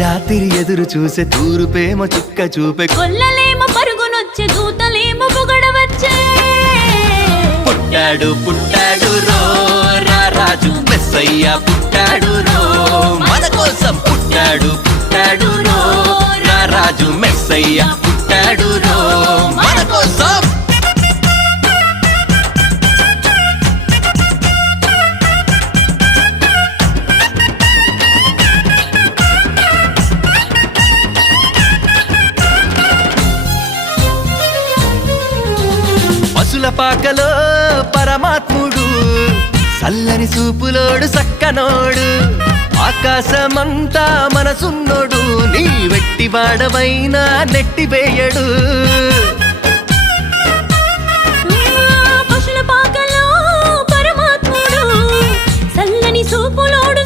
రాత్రి ఎదురు చూసే తూరుపేమో చుక్క చూపే కొల్లలేమో పరుగునొచ్చే దూతలేమో పొగడవచ్చే పుట్టాడు పుట్టాడు రో రారాజు మెస్సయ్య పుట్టాడు రో మన కోసం పుట్టాడు పుట్టాడు రో రారాజు మెస్సయ్య పుట్టాడు రో మన కోసం పశుల పాకలో పరమాత్ముడు చల్లని చూపులోడు సక్కనోడు ఆకాశమంతా మనసున్నోడు నీ వెట్టి వాడవైనా నెట్టివేయడు పశుల పాకలో పరమాత్ముడు చల్లని చూపులోడు